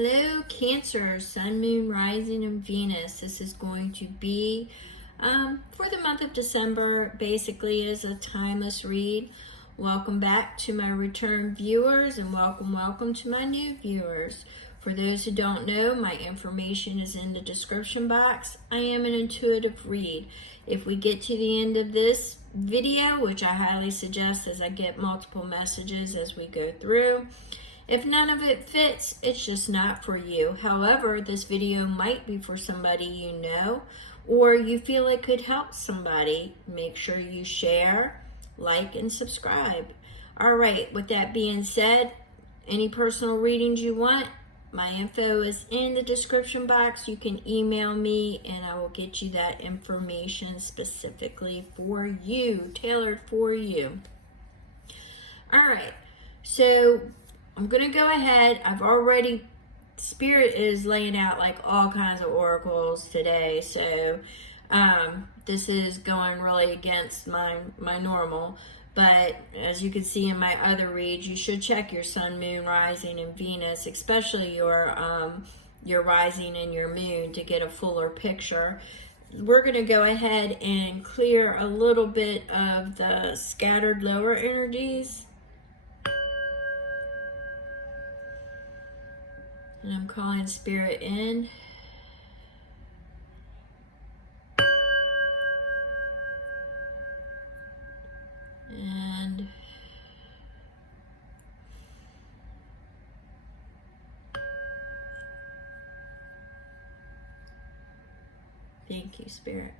Hello, Cancer, Sun, Moon, Rising, and Venus. This is going to be for the month of December. Basically, is a timeless read. Welcome back to my return viewers, and welcome to my new viewers. For those who don't know, my information is in the description box. I am an intuitive read. If we get to the end of this video, which I highly suggest as I get multiple messages as we go through, if none of it fits, it's just not for you. However, this video might be for somebody you know, or you feel it could help somebody. Make sure you share, like, and subscribe. All right, with that being said, any personal readings you want, my info is in the description box. You can email me and I will get you that information specifically for you, tailored for you. All right, so I'm going to go ahead. Spirit is laying out like all kinds of oracles today. So this is going really against my normal. But as you can see in my other reads, you should check your Sun, Moon, Rising, and Venus, especially your Rising and your Moon, to get a fuller picture. We're going to go ahead and clear a little bit of the scattered lower energies. And I'm calling Spirit in. And thank you, Spirit.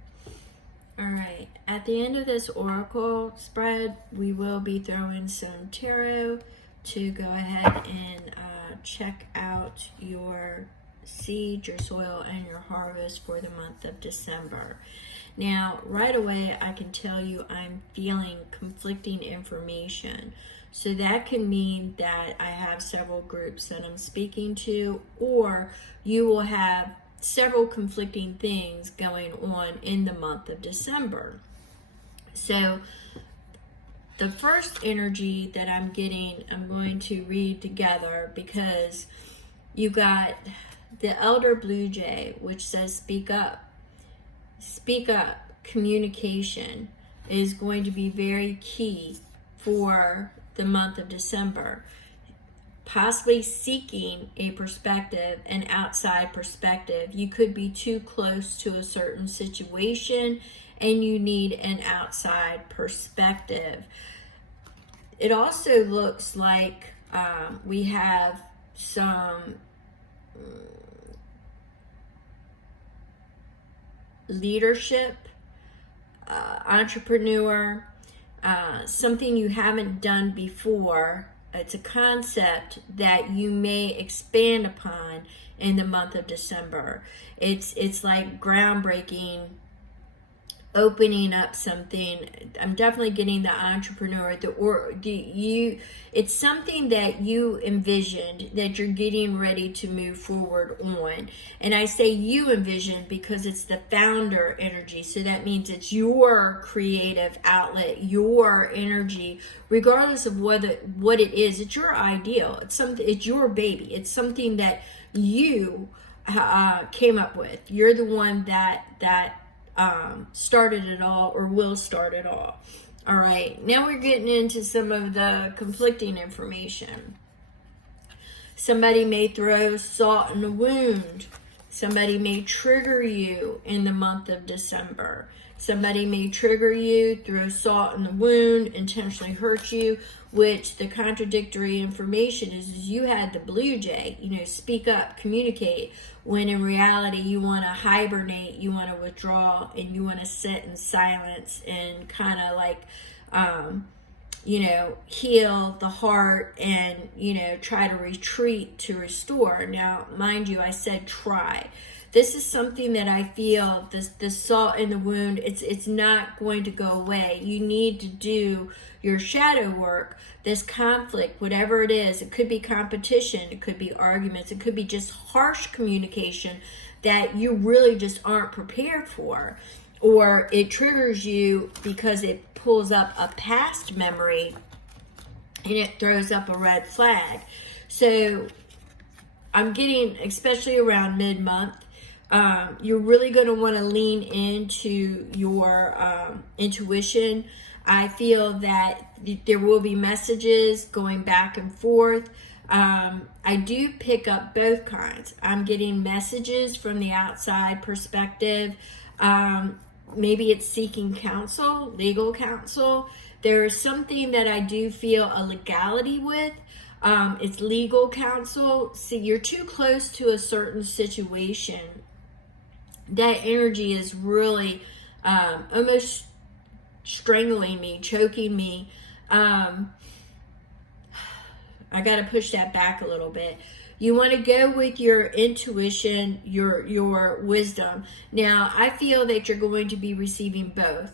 All right, at the end of this oracle spread, we will be throwing some tarot to go ahead and check out your seed, your soil, and your harvest for the month of December. Now, right away, I can tell you I'm feeling conflicting information. So that can mean that I have several groups that I'm speaking to, or you will have several conflicting things going on in the month of December. So the first energy that I'm getting, I'm going to read together, because you got the Elder Blue Jay, which says speak up. Speak up. Communication is going to be very key for the month of December. Possibly seeking a perspective, an outside perspective. You could be too close to a certain situation and you need an outside perspective. It also looks like we have some leadership, entrepreneur, something you haven't done before. It's a concept that you may expand upon in the month of December. It's like groundbreaking, opening up something. I'm definitely getting the entrepreneur, it's something that you envisioned that you're getting ready to move forward on. And I say you envisioned because it's the founder energy. So that means it's your creative outlet, your energy, regardless of what it is. It's your ideal. It's your baby. It's something that you came up with. You're the one that started it all, or will start it all. All right, now we're getting into some of the conflicting information. Somebody may throw salt in the wound. Somebody may trigger you in the month of December. Somebody may trigger you, throw salt in the wound, intentionally hurt you, which the contradictory information is you had the Blue Jay, speak up, communicate, when in reality you want to hibernate, you want to withdraw, and you want to sit in silence and kind of like, heal the heart and, try to retreat to restore. Now, mind you, I said try. This is something that I feel, this salt in the wound, it's not going to go away. You need to do your shadow work, this conflict, whatever it is. It could be competition, it could be arguments, it could be just harsh communication that you really just aren't prepared for. Or it triggers you because it pulls up a past memory and it throws up a red flag. So I'm getting, especially around mid-month, you're really going to want to lean into your intuition. I feel that there will be messages going back and forth. I do pick up both kinds. I'm getting messages from the outside perspective. Maybe it's seeking counsel, legal counsel. There's something that I do feel a legality with. It's legal counsel. See, you're too close to a certain situation. That energy is really almost strangling me, choking me. I got to push that back a little bit. You want to go with your intuition, your wisdom. Now, I feel that you're going to be receiving both,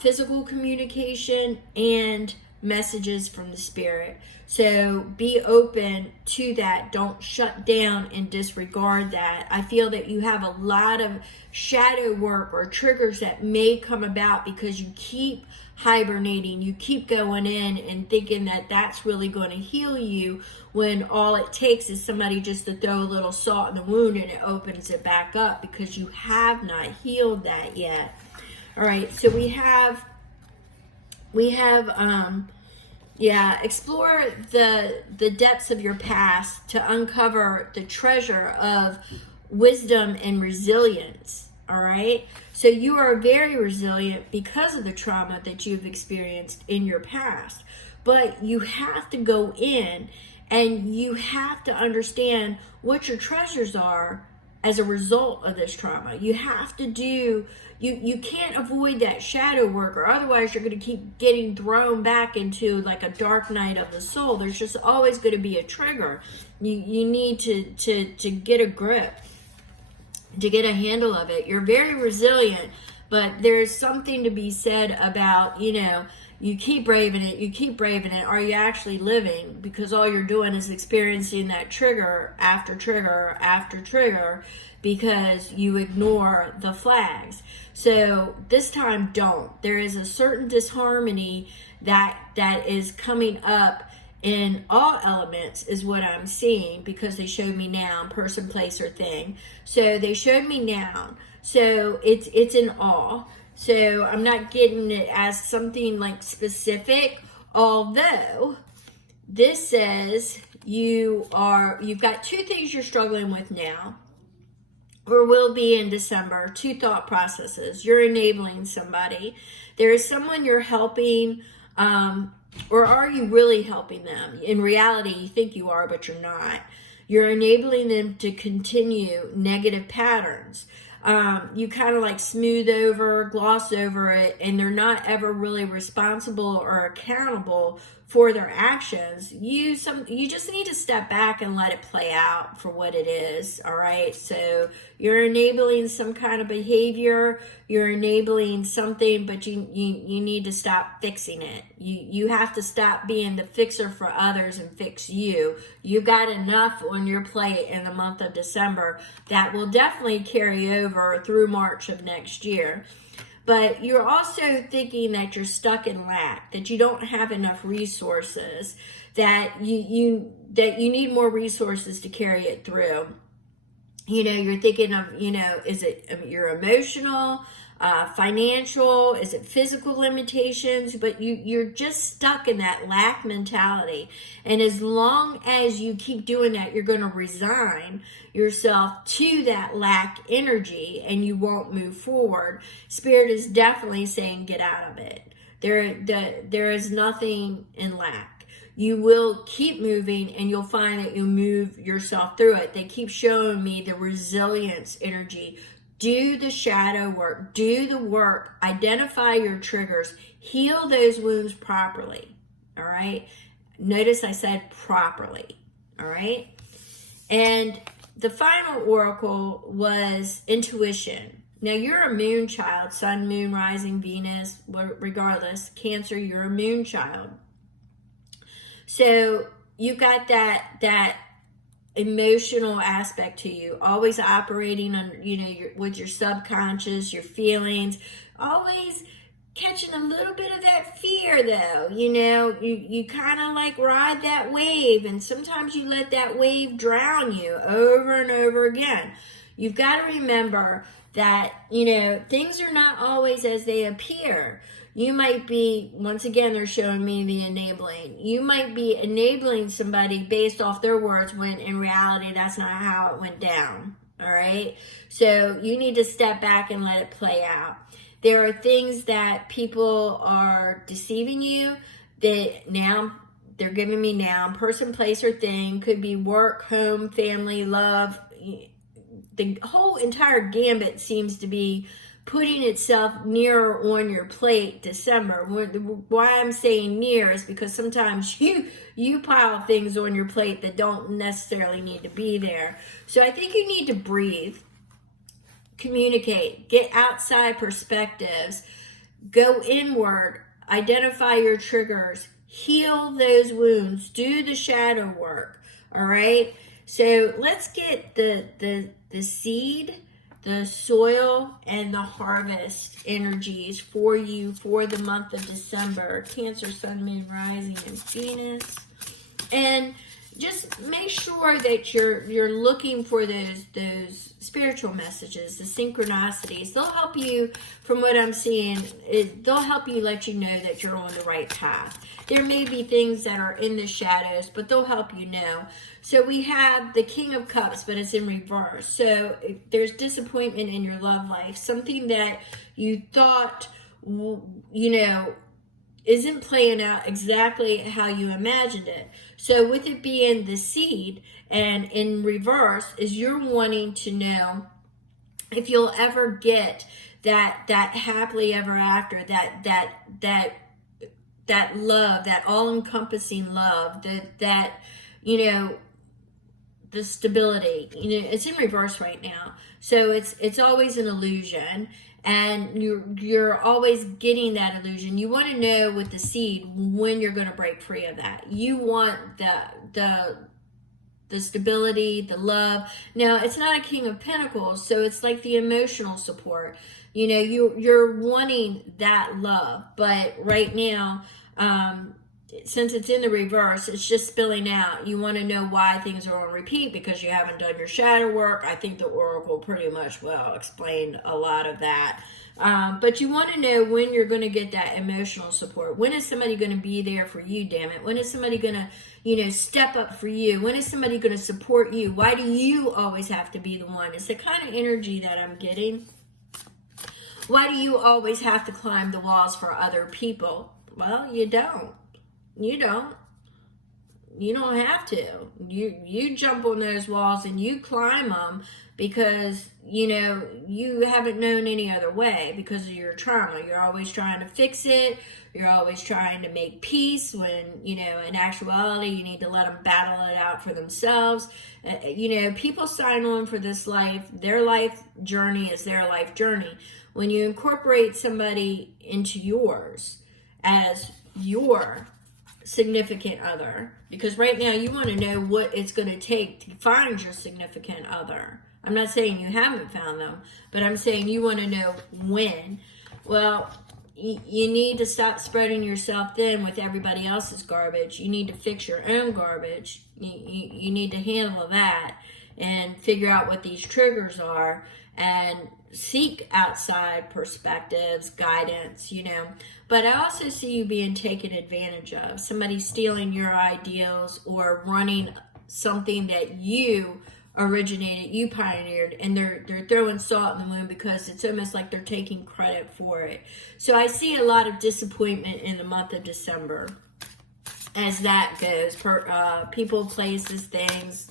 physical communication and messages from the spirit. So be open to that. Don't shut down and disregard that. I feel that you have a lot of shadow work or triggers that may come about because you keep hibernating. You keep going in and thinking that that's really going to heal you, when all it takes is somebody just to throw a little salt in the wound and it opens it back up, because you have not healed that yet. All right, so we have explore the depths of your past to uncover the treasure of wisdom and resilience. All right, so you are very resilient because of the trauma that you've experienced in your past, but you have to go in and you have to understand what your treasures are as a result of this trauma. You have to do, you can't avoid that shadow work, or otherwise you're going to keep getting thrown back into like a dark night of the soul. There's just always going to be a trigger. You need to get a grip, to get a handle of it. You're very resilient, but there's something to be said about, you keep braving it. Are you actually living? Because all you're doing is experiencing that trigger after trigger after trigger, because you ignore the flags. So this time, don't. There is a certain disharmony that is coming up in all elements, is what I'm seeing, because they showed me noun, person, place, or thing. So they showed me noun. So it's in all. So I'm not getting it as something like specific, although this says you've got two things you're struggling with now, or will be in December. Two thought processes. You're enabling somebody. There is someone you're helping, or are you really helping them? In reality, you think you are, but you're not. You're enabling them to continue negative patterns. You kind of like smooth over, gloss over it, and they're not ever really responsible or accountable for their actions. You just need to step back and let it play out for what it is. All right, so you're enabling some kind of behavior, you're enabling something, but you need to stop fixing it. You have to stop being the fixer for others and fix you. You got enough on your plate in the month of December that will definitely carry over through March of next year. But you're also thinking that you're stuck in lack, that you don't have enough resources, that you need more resources to carry it through. You're thinking of, is it your emotional, financial, is it physical limitations? But you're just stuck in that lack mentality. And as long as you keep doing that, you're going to resign yourself to that lack energy and you won't move forward. Spirit is definitely saying get out of it. There is nothing in lack. You will keep moving and you'll find that you move yourself through it. They keep showing me the resilience energy. Do the shadow work. Do the work. Identify your triggers. Heal those wounds properly. All right? Notice I said properly. All right? And the final oracle was intuition. Now, you're a moon child. Sun, moon, rising, Venus. Regardless. Cancer, you're a moon child. So you got that emotional aspect to you, always operating on, with your subconscious, your feelings, always catching a little bit of that fear though. You kind of like ride that wave, and sometimes you let that wave drown you over and over again. You've got to remember that, things are not always as they appear. You might be, once again, they're showing me the enabling. You might be enabling somebody based off their words when in reality that's not how it went down. All right? So you need to step back and let it play out. There are things that people are deceiving you that now they're giving me noun, person, place, or thing. Could be work, home, family, love. The whole entire gambit seems to be putting itself nearer on your plate December. Why I'm saying near is because sometimes you pile things on your plate that don't necessarily need to be there. So I think you need to breathe. Communicate, get outside perspectives, go inward, identify your triggers, heal those wounds, do the shadow work. All right, so let's get the seed, the soil, and the harvest energies for you for the month of December. Cancer, Sun, Moon, Rising, and Venus. And just make sure that you're looking for those spiritual messages, the synchronicities. They'll help you, from what I'm seeing, they'll help you let you know that you're on the right path. There may be things that are in the shadows, but they'll help you know. So we have the King of Cups, but it's in reverse. So if there's disappointment in your love life, something that you thought, isn't playing out exactly how you imagined it. So with it being the seed and in reverse is you're wanting to know if you'll ever get that happily ever after, that love, that all-encompassing love, that the stability. It's in reverse right now. So it's always an illusion. And you're always getting that illusion. You want to know with the seed when you're going to break free of that. You want the stability, the love. Now, it's not a King of Pentacles, so it's like the emotional support. You're wanting that love, but right now, since it's in the reverse, it's just spilling out. You want to know why things are on repeat because you haven't done your shadow work. I think the Oracle pretty much explained a lot of that. But you want to know when you're going to get that emotional support. When is somebody going to be there for you, damn it? When is somebody going to, step up for you? When is somebody going to support you? Why do you always have to be the one? It's the kind of energy that I'm getting. Why do you always have to climb the walls for other people? Well, you don't. You don't have to. You jump on those walls and you climb them because you haven't known any other way because of your trauma. You're always trying to fix it. You're always trying to make peace when in actuality you need to let them battle it out for themselves. People sign on for this life. Their life journey is their life journey. When you incorporate somebody into yours as your significant other, because right now you want to know what it's going to take to find your significant other. I'm not saying you haven't found them, but I'm saying you want to know when. Well, you need to stop spreading yourself thin with everybody else's garbage. You need to fix your own garbage. You need to handle that and figure out what these triggers are and seek outside perspectives, guidance, But I also see you being taken advantage of. Somebody stealing your ideals or running something that you originated, you pioneered, and they're throwing salt in the wound because it's almost like they're taking credit for it. So I see a lot of disappointment in the month of December as that goes. People, places, things,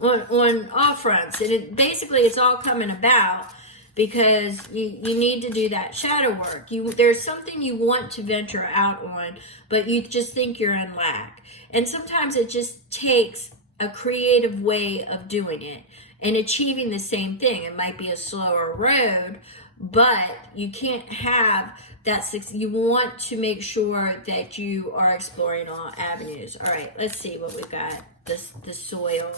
on all fronts. And it's all coming about because you need to do that shadow work. There's something you want to venture out on, but you just think you're in lack. And sometimes it just takes a creative way of doing it and achieving the same thing. It might be a slower road, but you can't have that. You want to make sure that you are exploring all avenues. All right, let's see what we've got. The soil.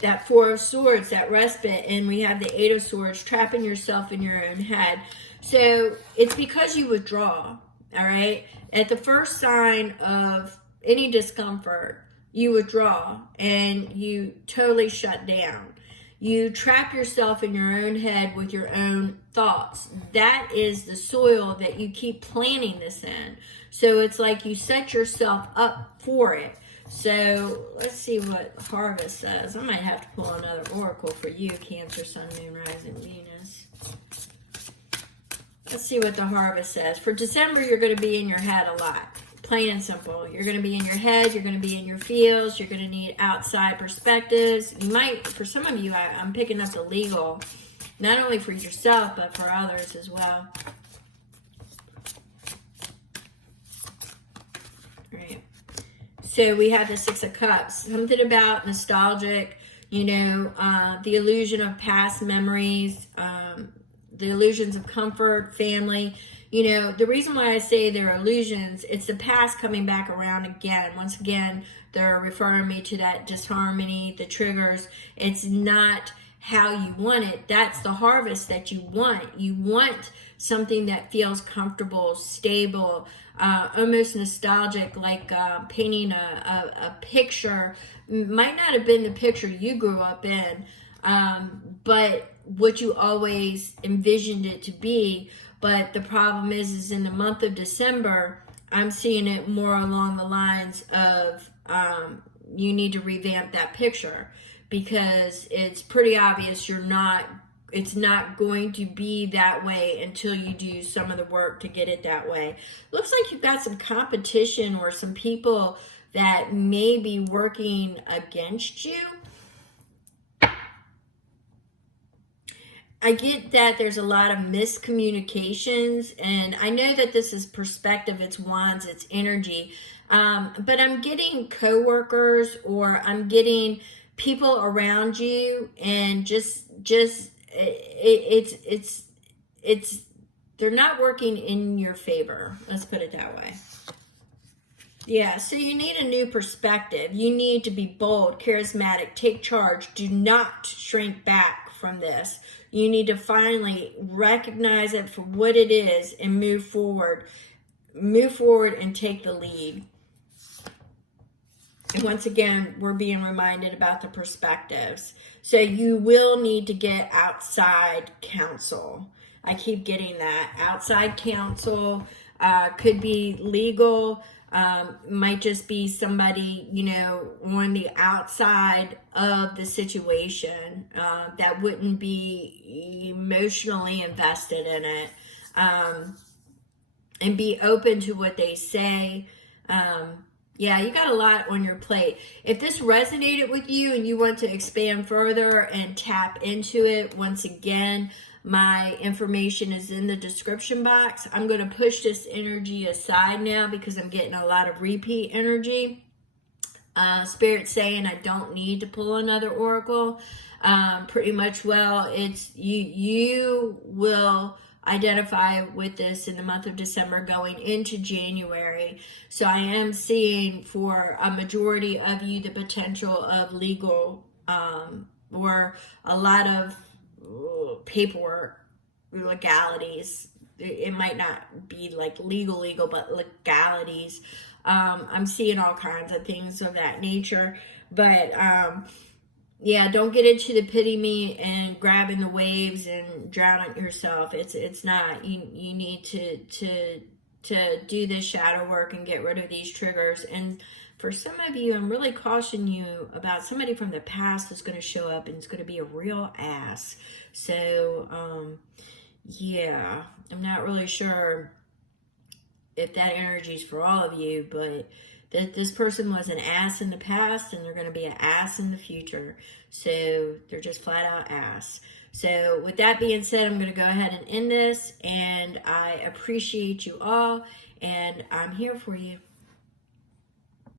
that Four of Swords, that respite, and we have the Eight of Swords, trapping yourself in your own head. So it's because you withdraw, all right? At the first sign of any discomfort, you withdraw and you totally shut down. You trap yourself in your own head with your own thoughts. That is the soil that you keep planting this in. So it's like you set yourself up for it. So let's see what Harvest says. I might have to pull another oracle for you, Cancer, Sun, Moon, Rising, Venus. Let's see what the Harvest says. For December, you're going to be in your head a lot. Plain and simple. You're going to be in your head. You're going to be in your feels. You're going to need outside perspectives. You might, for some of you, I'm picking up the legal, not only for yourself, but for others as well. Right. So we have the Six of Cups. Something about nostalgic, you know, the illusion of past memories, the illusions of comfort, family. You know, the reason why I say they're illusions, it's the past coming back around again. Once again, they're referring me to that disharmony, the triggers. It's not how you want it. That's the harvest that you want. You want something that feels comfortable, stable, almost nostalgic, like painting a picture. Might not have been the picture you grew up in, but what you always envisioned it to be. But the problem is in the month of December, I'm seeing it more along the lines of you need to revamp that picture, because it's pretty obvious it's not going to be that way until you do some of the work to get it that way. Looks like you've got some competition or some people that may be working against you. I get that there's a lot of miscommunications, and I know that this is perspective, it's wands, it's energy, but I'm getting coworkers, or I'm getting people around you, and it's they're not working in your favor. Let's put it that way. Yeah, so you need a new perspective. You need to be bold, charismatic, take charge. Do not shrink back from this. You need to finally recognize it for what it is and move forward. Move forward and take the lead. And once again, we're being reminded about the perspectives. So you will need to get outside counsel. I keep getting that. Outside counsel could be legal. Might just be somebody, you know, on the outside of the situation that wouldn't be emotionally invested in it, and be open to what they say. Yeah, you got a lot on your plate. If this resonated with you and you want to expand further and tap into it, once again, my information is in the description box. I'm going to push this energy aside now because I'm getting a lot of repeat energy. Spirit's saying I don't need to pull another oracle. Pretty much, well, it's you will identify with this in the month of December going into January. So I am seeing for a majority of you the potential of legal or a lot of paperwork, legalities. It might not be like legal, but legalities. I'm seeing all kinds of things of that nature. But yeah, don't get into the pity me and grabbing the waves and drowning yourself. It's not. You need to do this shadow work and get rid of these triggers. And for some of you, I'm really cautioning you about somebody from the past that's going to show up and it's going to be a real ass. So, yeah, I'm not really sure if that energy is for all of you, but that this person was an ass in the past and they're going to be an ass in the future. So they're just flat out ass. So with that being said, I'm going to go ahead and end this, and I appreciate you all, and I'm here for you.